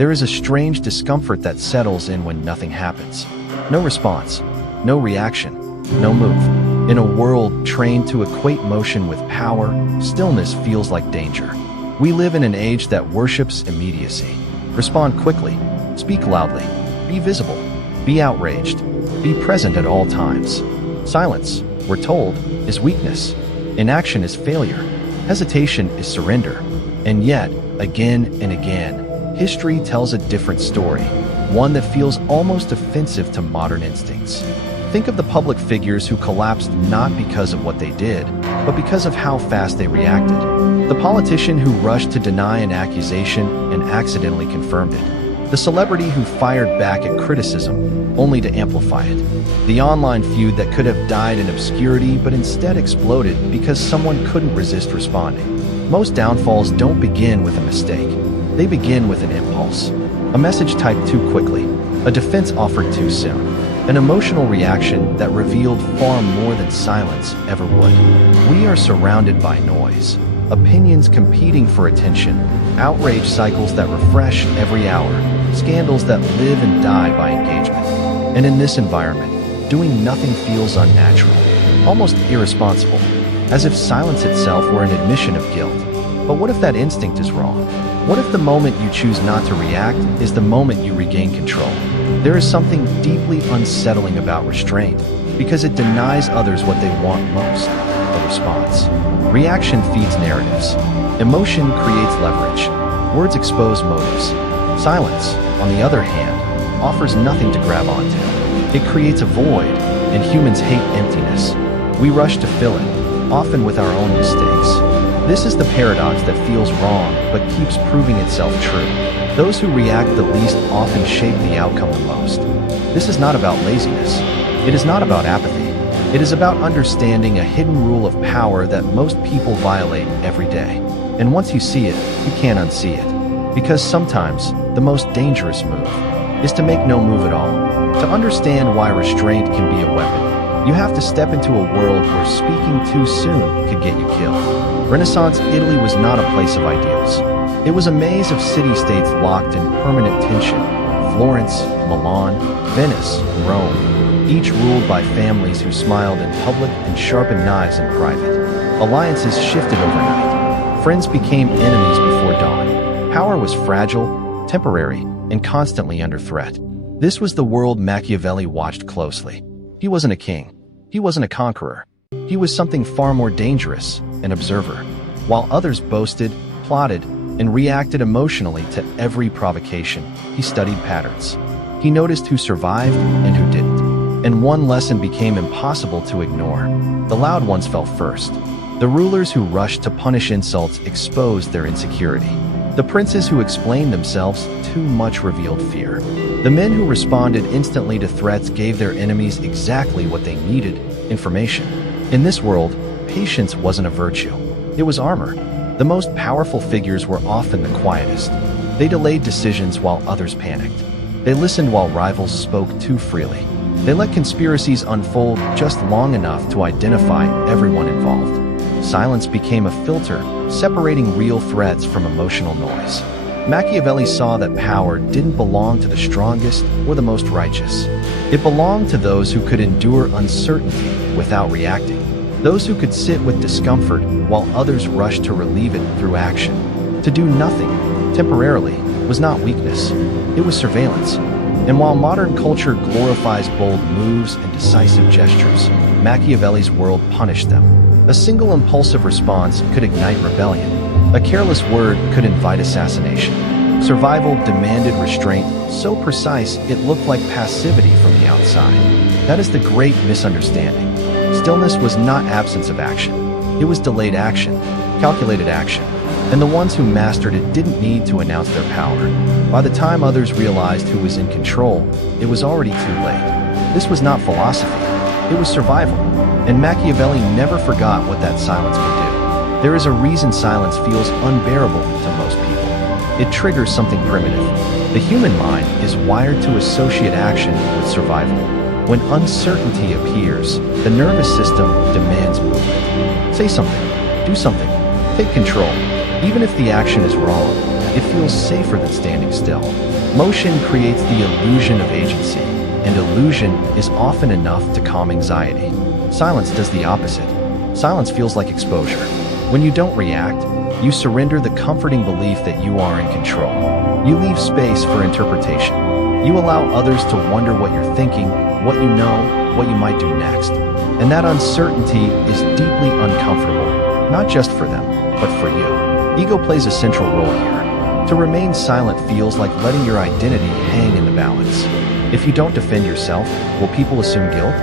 There is a strange discomfort that settles in when nothing happens. No response, no reaction, no move. In a world trained to equate motion with power, stillness feels like danger. We live in an age that worships immediacy. Respond quickly, speak loudly, be visible, be outraged, be present at all times. Silence, we're told, is weakness. Inaction is failure. Hesitation is surrender. And yet, again and again, history tells a different story, one that feels almost offensive to modern instincts. Think of the public figures who collapsed not because of what they did, but because of how fast they reacted. The politician who rushed to deny an accusation and accidentally confirmed it. The celebrity who fired back at criticism, only to amplify it. The online feud that could have died in obscurity but instead exploded because someone couldn't resist responding. Most downfalls don't begin with a mistake. They begin with an impulse. A message typed too quickly, a defense offered too soon, an emotional reaction that revealed far more than silence ever would. We are surrounded by noise, opinions competing for attention, outrage cycles that refresh every hour, scandals that live and die by engagement. And in this environment, doing nothing feels unnatural, almost irresponsible, as if silence itself were an admission of guilt. But what if that instinct is wrong? What if the moment you choose not to react is the moment you regain control? There is something deeply unsettling about restraint, because it denies others what they want most, a response. Reaction feeds narratives. Emotion creates leverage. Words expose motives. Silence, on the other hand, offers nothing to grab onto. It creates a void, and humans hate emptiness. We rush to fill it, often with our own mistakes. This is the paradox that feels wrong but keeps proving itself true. Those who react the least often shape the outcome the most. This is not about laziness. It is not about apathy. It is about understanding a hidden rule of power that most people violate every day. And once you see it, you can't unsee it. Because sometimes, the most dangerous move is to make no move at all. To understand why restraint can be a weapon, you have to step into a world where speaking too soon could get you killed. Renaissance Italy was not a place of ideals. It was a maze of city-states locked in permanent tension. Florence, Milan, Venice, Rome, each ruled by families who smiled in public and sharpened knives in private. Alliances shifted overnight. Friends became enemies before dawn. Power was fragile, temporary, and constantly under threat. This was the world Machiavelli watched closely. He wasn't a king. He wasn't a conqueror. He was something far more dangerous, an observer. While others boasted, plotted, and reacted emotionally to every provocation, he studied patterns. He noticed who survived and who didn't. And one lesson became impossible to ignore. The loud ones fell first. The rulers who rushed to punish insults exposed their insecurity. The princes who explained themselves too much revealed fear. The men who responded instantly to threats gave their enemies exactly what they needed, information. In this world, patience wasn't a virtue. It was armor. The most powerful figures were often the quietest. They delayed decisions while others panicked. They listened while rivals spoke too freely. They let conspiracies unfold just long enough to identify everyone involved. Silence became a filter, separating real threats from emotional noise. Machiavelli saw that power didn't belong to the strongest or the most righteous. It belonged to those who could endure uncertainty without reacting. Those who could sit with discomfort while others rushed to relieve it through action. To do nothing, temporarily, was not weakness. It was surveillance. And while modern culture glorifies bold moves and decisive gestures, Machiavelli's world punished them. A single impulsive response could ignite rebellion. A careless word could invite assassination. Survival demanded restraint so precise it looked like passivity from the outside. That is the great misunderstanding. Stillness was not absence of action. It was delayed action, calculated action. And the ones who mastered it didn't need to announce their power. By the time others realized who was in control, it was already too late. This was not philosophy. It was survival. And Machiavelli never forgot what that silence could do. There is a reason silence feels unbearable to most people. It triggers something primitive. The human mind is wired to associate action with survival. When uncertainty appears, the nervous system demands movement. Say something, do something, take control. Even if the action is wrong, It feels safer than standing still. Motion creates the illusion of agency, and illusion is often enough to calm anxiety. Silence does the opposite. Silence feels like exposure. When you don't react, you surrender the comforting belief that you are in control. You leave space for interpretation. You allow others to wonder what you're thinking, what you know, what you might do next. And that uncertainty is deeply uncomfortable, not just for them, but for you. Ego plays a central role here. To remain silent feels like letting your identity hang in the balance. If you don't defend yourself, will people assume guilt?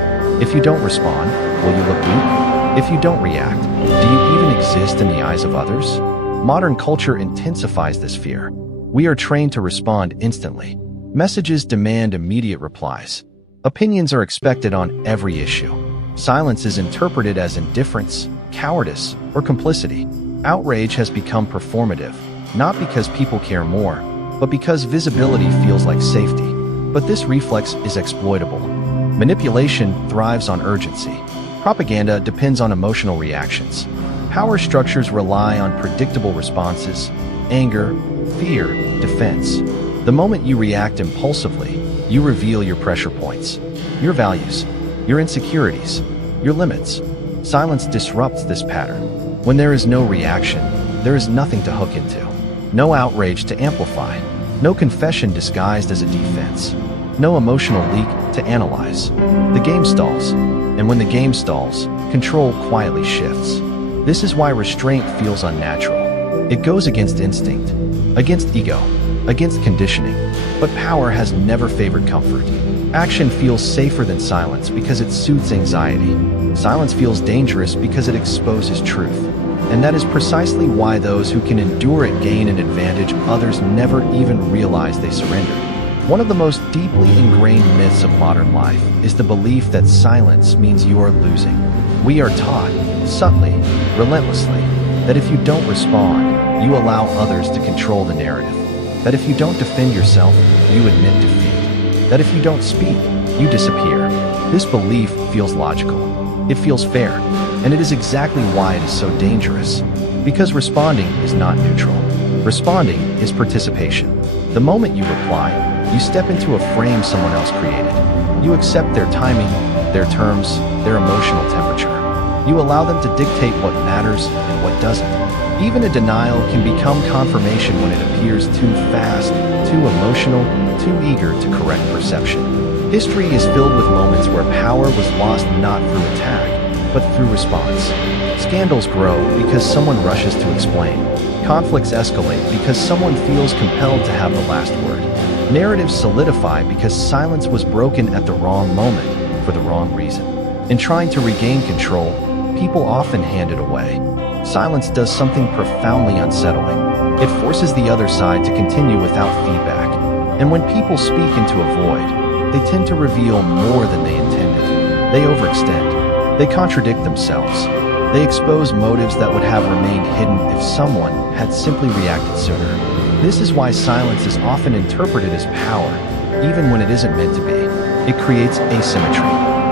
If you don't respond, will you look weak? If you don't react, do you even exist in the eyes of others? Modern culture intensifies this fear. We are trained to respond instantly. Messages demand immediate replies. Opinions are expected on every issue. Silence is interpreted as indifference, cowardice, or complicity. Outrage has become performative, not because people care more, but because visibility feels like safety. But this reflex is exploitable. Manipulation thrives on urgency. Propaganda depends on emotional reactions. Power structures rely on predictable responses: anger, fear, defense. The moment you react impulsively, you reveal your pressure points, your values, your insecurities, your limits. Silence disrupts this pattern. When there is no reaction, there is nothing to hook into. No outrage to amplify. No confession disguised as a defense. No emotional leak to analyze. The game stalls. And when the game stalls, control quietly shifts. This is why restraint feels unnatural. It goes against instinct, against ego, against conditioning. But power has never favored comfort. Action feels safer than silence because it suits anxiety. Silence feels dangerous because it exposes truth. And that is precisely why those who can endure it gain an advantage others never even realize they surrendered. One of the most deeply ingrained myths of modern life is the belief that silence means you are losing. We are taught, subtly, relentlessly, that if you don't respond, you allow others to control the narrative. That if you don't defend yourself, you admit defeat. That if you don't speak, you disappear. This belief feels logical. It feels fair. And it is exactly why it is so dangerous. Because responding is not neutral. Responding is participation. The moment you reply, you step into a frame someone else created. You accept their timing, their terms, their emotional temperature. You allow them to dictate what matters and what doesn't. Even a denial can become confirmation when it appears too fast, too emotional, too eager to correct perception. History is filled with moments where power was lost not through attack, but through response. Scandals grow because someone rushes to explain. Conflicts escalate because someone feels compelled to have the last word. Narratives solidify because silence was broken at the wrong moment for the wrong reason. In trying to regain control, people often hand it away. Silence does something profoundly unsettling. It forces the other side to continue without feedback. And when people speak into a void, they tend to reveal more than they intended. They overextend. They contradict themselves. They expose motives that would have remained hidden if someone had simply reacted sooner. This is why silence is often interpreted as power, even when it isn't meant to be. It creates asymmetry.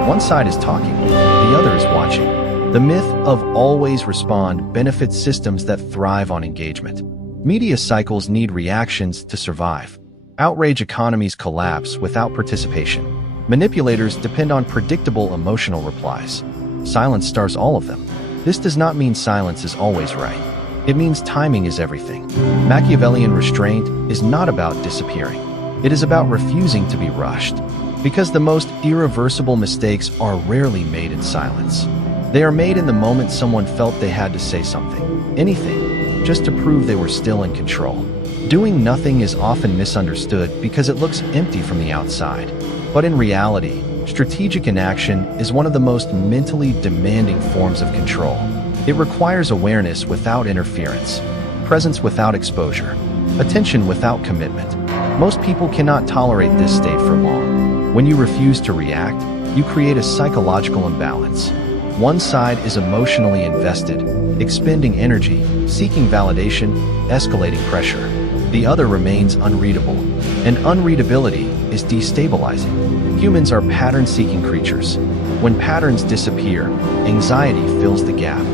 One side is talking, the other is watching. The myth of always respond benefits systems that thrive on engagement. Media cycles need reactions to survive. Outrage economies collapse without participation. Manipulators depend on predictable emotional replies. Silence stars all of them. This does not mean silence is always right. It means timing is everything. Machiavellian restraint is not about disappearing. It is about refusing to be rushed. Because the most irreversible mistakes are rarely made in silence. They are made in the moment someone felt they had to say something, anything, just to prove they were still in control. Doing nothing is often misunderstood because it looks empty from the outside. But in reality, strategic inaction is one of the most mentally demanding forms of control. It requires awareness without interference, presence without exposure, attention without commitment. Most people cannot tolerate this state for long. When you refuse to react, you create a psychological imbalance. One side is emotionally invested, expending energy, seeking validation, escalating pressure. The other remains unreadable, and unreadability is destabilizing. Humans are pattern-seeking creatures. When patterns disappear, anxiety fills the gap.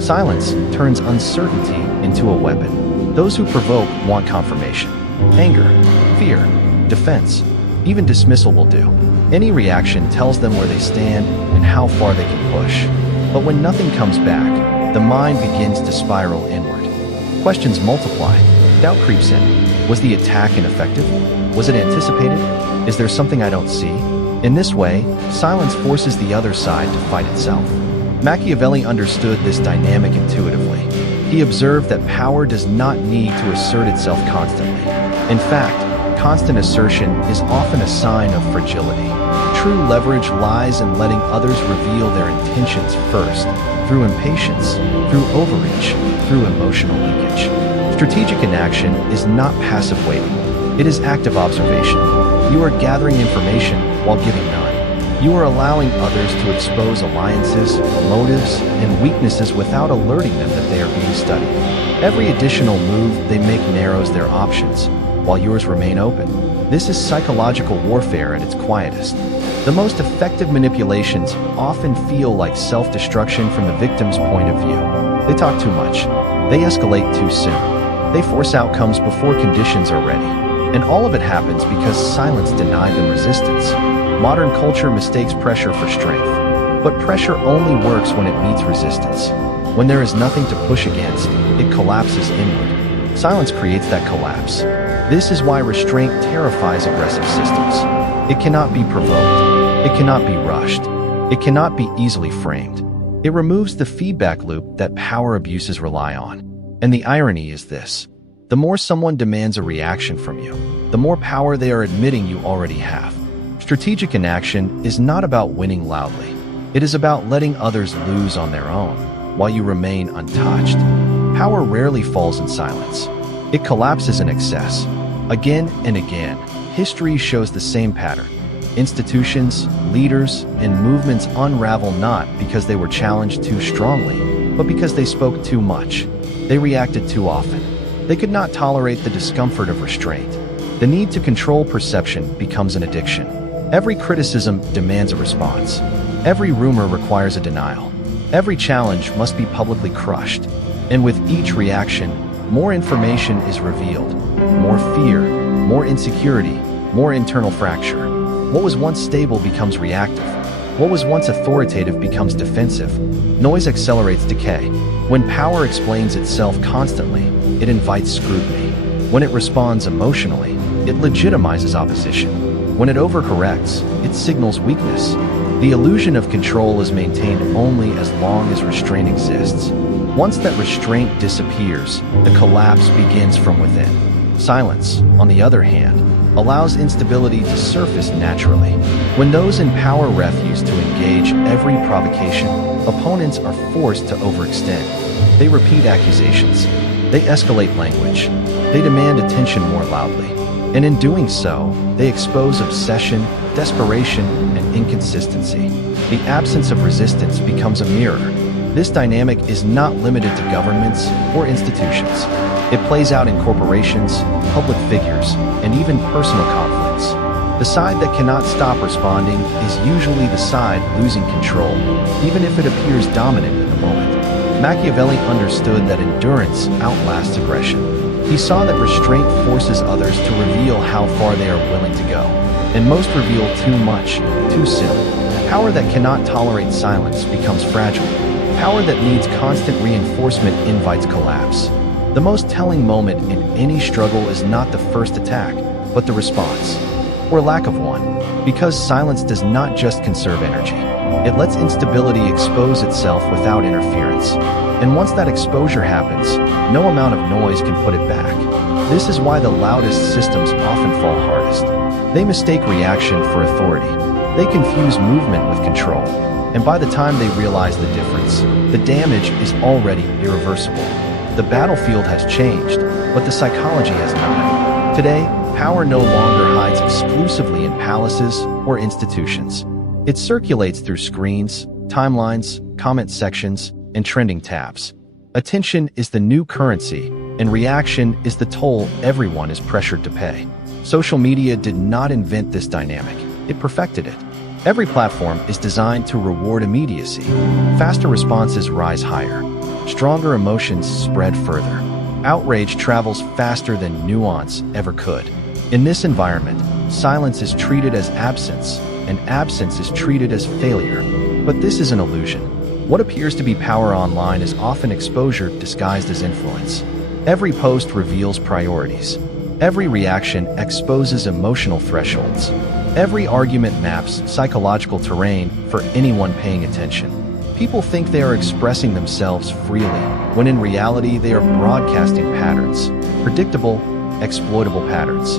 Silence turns uncertainty into a weapon. Those who provoke want confirmation. Anger, fear, defense, even dismissal will do. Any reaction tells them where they stand and how far they can push. But when nothing comes back, the mind begins to spiral inward. Questions multiply. Doubt creeps in. Was the attack ineffective? Was it anticipated? Is there something I don't see? In this way, silence forces the other side to fight itself. Machiavelli understood this dynamic intuitively. He observed that power does not need to assert itself constantly. In fact, constant assertion is often a sign of fragility. True leverage lies in letting others reveal their intentions first, through impatience, through overreach, through emotional leakage. Strategic inaction is not passive waiting. It is active observation. You are gathering information while giving none. You are allowing others to expose alliances, motives, and weaknesses without alerting them that they are being studied. Every additional move they make narrows their options, while yours remain open. This is psychological warfare at its quietest. The most effective manipulations often feel like self-destruction from the victim's point of view. They talk too much. They escalate too soon. They force outcomes before conditions are ready. And all of it happens because silence denied them resistance. Modern culture mistakes pressure for strength. But pressure only works when it meets resistance. When there is nothing to push against, it collapses inward. Silence creates that collapse. This is why restraint terrifies aggressive systems. It cannot be provoked. It cannot be rushed. It cannot be easily framed. It removes the feedback loop that power abuses rely on. And the irony is this. The more someone demands a reaction from you, the more power they are admitting you already have. Strategic inaction is not about winning loudly. It is about letting others lose on their own, while you remain untouched. Power rarely falls in silence. It collapses in excess. Again and again, history shows the same pattern. Institutions, leaders, and movements unravel not because they were challenged too strongly, but because they spoke too much. They reacted too often. They could not tolerate the discomfort of restraint. The need to control perception becomes an addiction. Every criticism demands a response. Every rumor requires a denial. Every challenge must be publicly crushed. And with each reaction, more information is revealed. More fear, more insecurity, more internal fracture. What was once stable becomes reactive. What was once authoritative becomes defensive. Noise accelerates decay. When power explains itself constantly, it invites scrutiny. When it responds emotionally, it legitimizes opposition. When it overcorrects, it signals weakness. The illusion of control is maintained only as long as restraint exists. Once that restraint disappears, the collapse begins from within. Silence, on the other hand, allows instability to surface naturally. When those in power refuse to engage every provocation, opponents are forced to overextend. They repeat accusations. They escalate language. They demand attention more loudly. And in doing so, they expose obsession, desperation, and inconsistency. The absence of resistance becomes a mirror. This dynamic is not limited to governments or institutions. It plays out in corporations, public figures, and even personal conflicts. The side that cannot stop responding is usually the side losing control, even if it appears dominant in the moment. Machiavelli understood that endurance outlasts aggression. He saw that restraint forces others to reveal how far they are willing to go, and most reveal too much, too soon. Power that cannot tolerate silence becomes fragile. Power that needs constant reinforcement invites collapse. The most telling moment in any struggle is not the first attack, but the response, or lack of one, because silence does not just conserve energy. It lets instability expose itself without interference. And once that exposure happens, no amount of noise can put it back. This is why the loudest systems often fall hardest. They mistake reaction for authority. They confuse movement with control. And by the time they realize the difference, the damage is already irreversible. The battlefield has changed, but the psychology has not. Today, power no longer hides exclusively in palaces or institutions. It circulates through screens, timelines, comment sections, and trending tabs. Attention is the new currency, and reaction is the toll everyone is pressured to pay. Social media did not invent this dynamic, it perfected it. Every platform is designed to reward immediacy. Faster responses rise higher. Stronger emotions spread further. Outrage travels faster than nuance ever could. In this environment, silence is treated as absence, and absence is treated as failure. But this is an illusion. What appears to be power online is often exposure disguised as influence. Every post reveals priorities. Every reaction exposes emotional thresholds. Every argument maps psychological terrain for anyone paying attention. People think they are expressing themselves freely, when in reality they are broadcasting patterns, predictable, exploitable patterns.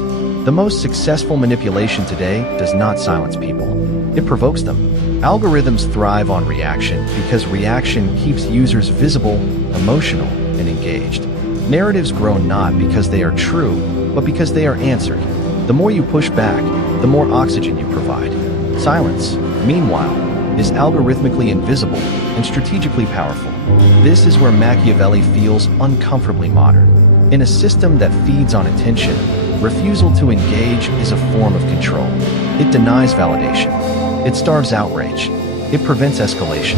The most successful manipulation today does not silence people. It provokes them. Algorithms thrive on reaction because reaction keeps users visible, emotional, and engaged. Narratives grow not because they are true, but because they are answered. The more you push back, the more oxygen you provide. Silence, meanwhile, is algorithmically invisible and strategically powerful. This is where Machiavelli feels uncomfortably modern. In a system that feeds on attention, refusal to engage is a form of control. It denies validation. It starves outrage. It prevents escalation.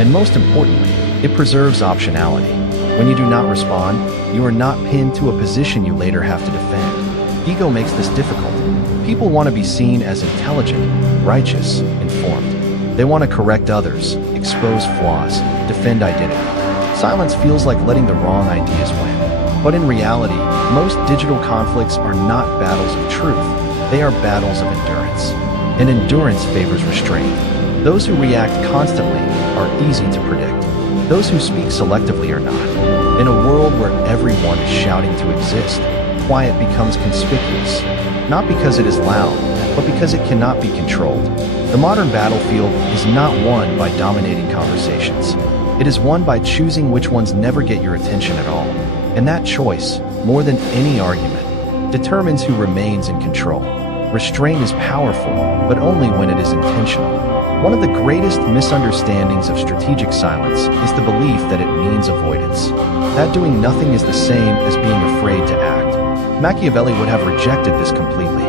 And most importantly, it preserves optionality. When you do not respond, you are not pinned to a position you later have to defend. Ego makes this difficult. People want to be seen as intelligent, righteous, informed. They want to correct others, expose flaws, defend identity. Silence feels like letting the wrong ideas win. But in reality, most digital conflicts are not battles of truth. They are battles of endurance. And endurance favors restraint. Those who react constantly are easy to predict. Those who speak selectively are not. In a world where everyone is shouting to exist, quiet becomes conspicuous. Not because it is loud, but because it cannot be controlled. The modern battlefield is not won by dominating conversations. It is won by choosing which ones never get your attention at all. And that choice, more than any argument, determines who remains in control. Restraint is powerful, but only when it is intentional. One of the greatest misunderstandings of strategic silence is the belief that it means avoidance. That doing nothing is the same as being afraid to act. Machiavelli would have rejected this completely.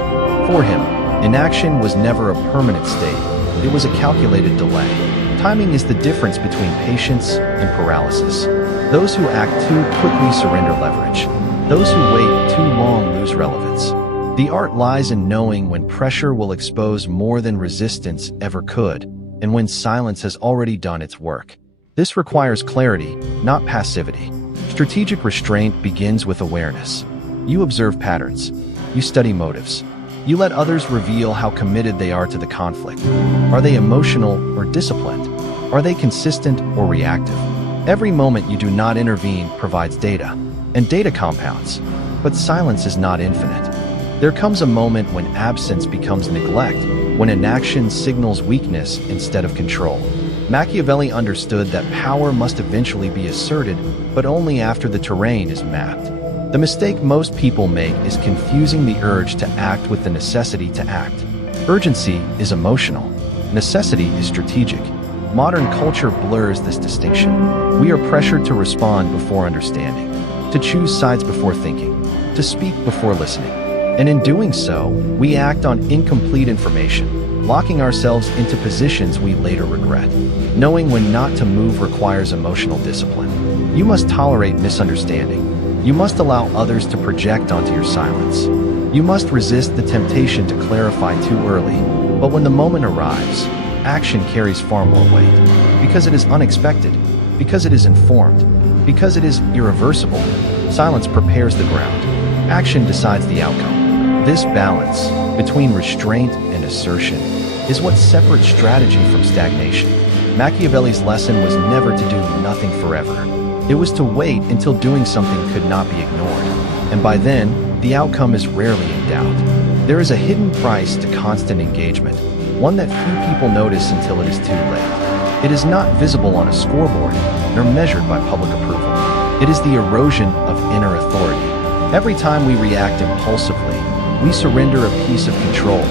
For him, inaction was never a permanent state. It was a calculated delay. Timing is the difference between patience and paralysis. Those who act too quickly surrender leverage. Those who wait too long lose relevance. The art lies in knowing when pressure will expose more than resistance ever could, and when silence has already done its work. This requires clarity, not passivity. Strategic restraint begins with awareness. You observe patterns. You study motives. You let others reveal how committed they are to the conflict. Are they emotional or disciplined? Are they consistent or reactive? Every moment you do not intervene provides data, and data compounds. But silence is not infinite. There comes a moment when absence becomes neglect, when inaction signals weakness instead of control. Machiavelli understood that power must eventually be asserted, but only after the terrain is mapped. The mistake most people make is confusing the urge to act with the necessity to act. Urgency is emotional. Necessity is strategic. Modern culture blurs this distinction. We are pressured to respond before understanding, to choose sides before thinking, to speak before listening. And in doing so, we act on incomplete information, locking ourselves into positions we later regret. Knowing when not to move requires emotional discipline. You must tolerate misunderstanding. You must allow others to project onto your silence. You must resist the temptation to clarify too early. But when the moment arrives, action carries far more weight. Because it is unexpected, because it is informed, because it is irreversible, silence prepares the ground. Action decides the outcome. This balance between restraint and assertion is what separates strategy from stagnation. Machiavelli's lesson was never to do nothing forever. It was to wait until doing something could not be ignored. And by then, the outcome is rarely in doubt. There is a hidden price to constant engagement, one that few people notice until it is too late. It is not visible on a scoreboard, nor measured by public approval. It is the erosion of inner authority. Every time we react impulsively, we surrender a piece of control,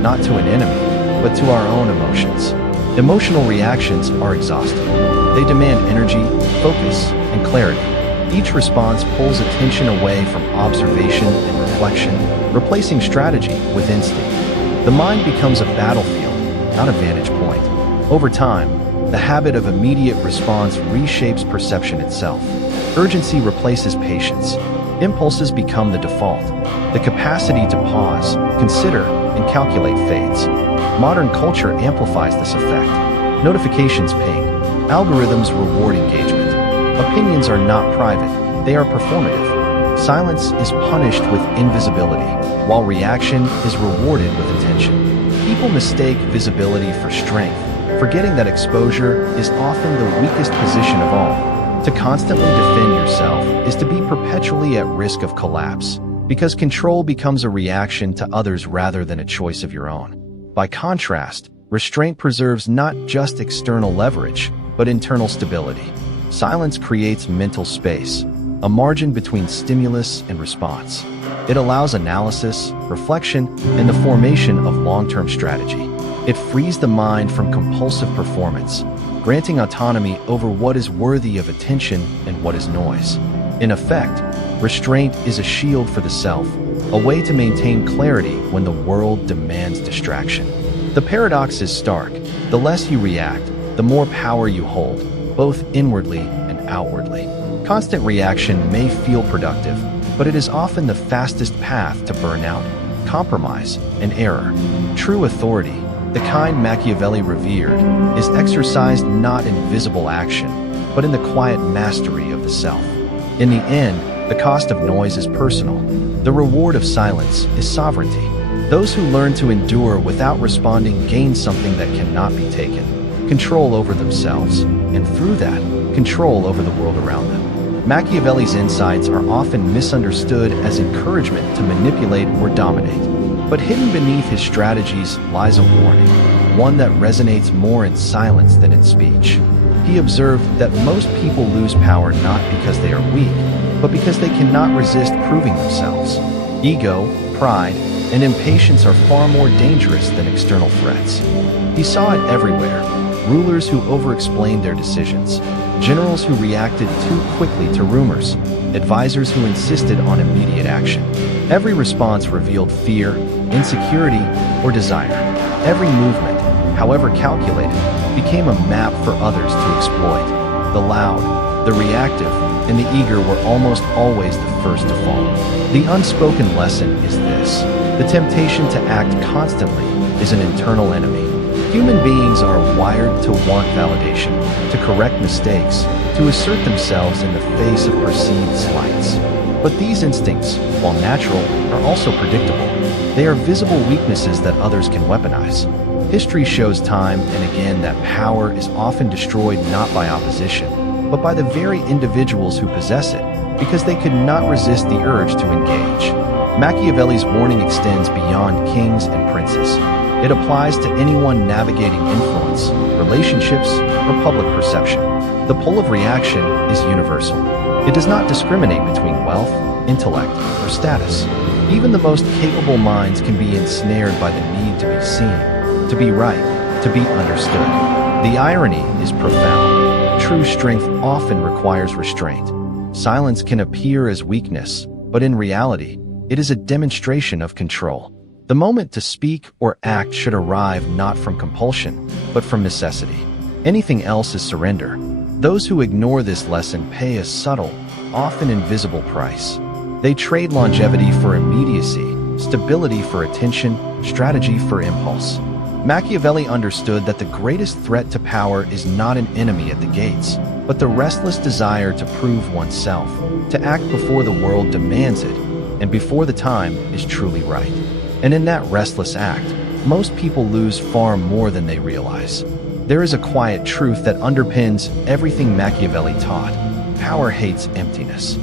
not to an enemy, but to our own emotions. Emotional reactions are exhausting. They demand energy, focus, and clarity. Each response pulls attention away from observation and reflection, replacing strategy with instinct. The mind becomes a battlefield, not a vantage point. Over time, The habit of immediate response reshapes perception itself. Urgency replaces patience. Impulses become the default. The capacity to pause, consider, and calculate fades. Modern culture amplifies this effect. Notifications ping. Algorithms reward engagement. Opinions are not private, they are performative. Silence is punished with invisibility, while reaction is rewarded with attention. People mistake visibility for strength, forgetting that exposure is often the weakest position of all. To constantly defend yourself is to be perpetually at risk of collapse, because control becomes a reaction to others rather than a choice of your own. By contrast, restraint preserves not just external leverage, but internal stability. Silence creates mental space, a margin between stimulus and response. It allows analysis, reflection, and the formation of long-term strategy. It frees the mind from compulsive performance, granting autonomy over what is worthy of attention and what is noise. In effect, restraint is a shield for the self, a way to maintain clarity when the world demands distraction. The paradox is stark. The less you react, the more power you hold, both inwardly and outwardly. Constant reaction may feel productive, but it is often the fastest path to burnout, compromise, and error. True authority, the kind Machiavelli revered, is exercised not in visible action, but in the quiet mastery of the self. In the end, the cost of noise is personal. The reward of silence is sovereignty. Those who learn to endure without responding gain something that cannot be taken: control over themselves, and through that, control over the world around them. Machiavelli's insights are often misunderstood as encouragement to manipulate or dominate. But hidden beneath his strategies lies a warning, one that resonates more in silence than in speech. He observed that most people lose power not because they are weak, but because they cannot resist proving themselves. Ego, pride, and impatience are far more dangerous than external threats. He saw it everywhere: rulers who over-explained their decisions, generals who reacted too quickly to rumors, advisors who insisted on immediate action. Every response revealed fear, insecurity, or desire. Every movement, however calculated, became a map for others to exploit. The loud, the reactive, and the eager were almost always the first to fall. The unspoken lesson is this: the temptation to act constantly is an internal enemy. Human beings are wired to want validation, to correct mistakes, to assert themselves in the face of perceived slights. But these instincts, while natural, are also predictable. They are visible weaknesses that others can weaponize. History shows time and again that power is often destroyed not by opposition, but by the very individuals who possess it, because they could not resist the urge to engage. Machiavelli's warning extends beyond kings and princes. It applies to anyone navigating influence, relationships, or public perception. The pull of reaction is universal. It does not discriminate between wealth, intellect, or status. Even the most capable minds can be ensnared by the need to be seen, to be right, to be understood. The irony is profound. True strength often requires restraint. Silence can appear as weakness, but in reality, it is a demonstration of control. The moment to speak or act should arrive not from compulsion, but from necessity. Anything else is surrender. Those who ignore this lesson pay a subtle, often invisible price. They trade longevity for immediacy, stability for attention, strategy for impulse. Machiavelli understood that the greatest threat to power is not an enemy at the gates, but the restless desire to prove oneself, to act before the world demands it, and before the time is truly right. And in that restless act, most people lose far more than they realize. There is a quiet truth that underpins everything Machiavelli taught. Power hates emptiness.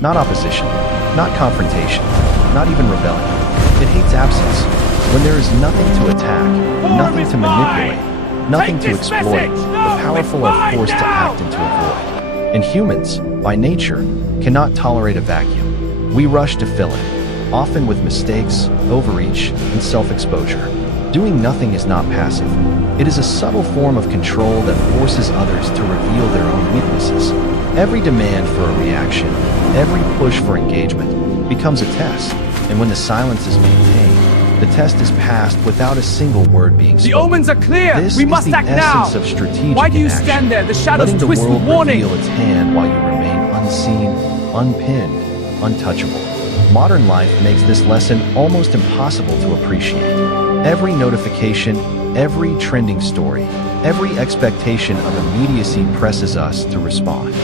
Not opposition, not confrontation, not even rebellion. It hates absence. When there is nothing to attack, nothing to manipulate, nothing to exploit, the powerful are forced to act into a void. And humans, by nature, cannot tolerate a vacuum. We rush to fill it, often with mistakes, overreach, and self-exposure. Doing nothing is not passive. It is a subtle form of control that forces others to reveal their own weaknesses. Every demand for a reaction, every push for engagement, becomes a test, and when the silence is maintained, The test is passed without a single word being The spoken. omens are clear! This We is must the act now! essence of strategic Why do you inaction. stand there? The shadows Letting the twist world with warning! reveal its hand while you remain unseen, unpinned, untouchable. Modern life makes this lesson almost impossible to appreciate. Every notification, every trending story, every expectation of immediacy presses us to respond.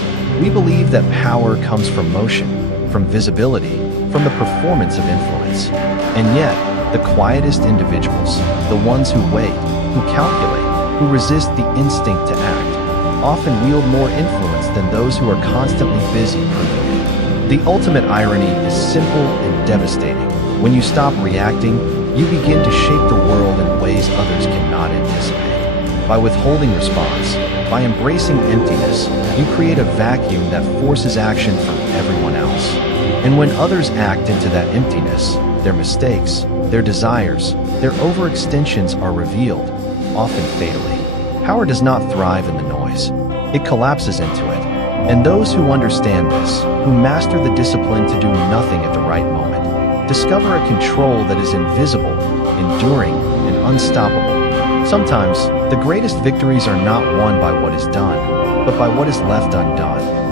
We believe that power comes from motion, from visibility, from the performance of influence. And yet, the quietest individuals, the ones who wait, who calculate, who resist the instinct to act, often wield more influence than those who are constantly busy proving it. The ultimate irony is simple and devastating. When you stop reacting, you begin to shape the world in ways others cannot anticipate. By withholding response, by embracing emptiness, you create a vacuum that forces action from everyone else. And when others act into that emptiness, their mistakes, their desires, their overextensions are revealed, often fatally. Power does not thrive in the noise. It collapses into it. And those who understand this, who master the discipline to do nothing at the right moment, discover a control that is invisible, enduring, and unstoppable. Sometimes, the greatest victories are not won by what is done, but by what is left undone.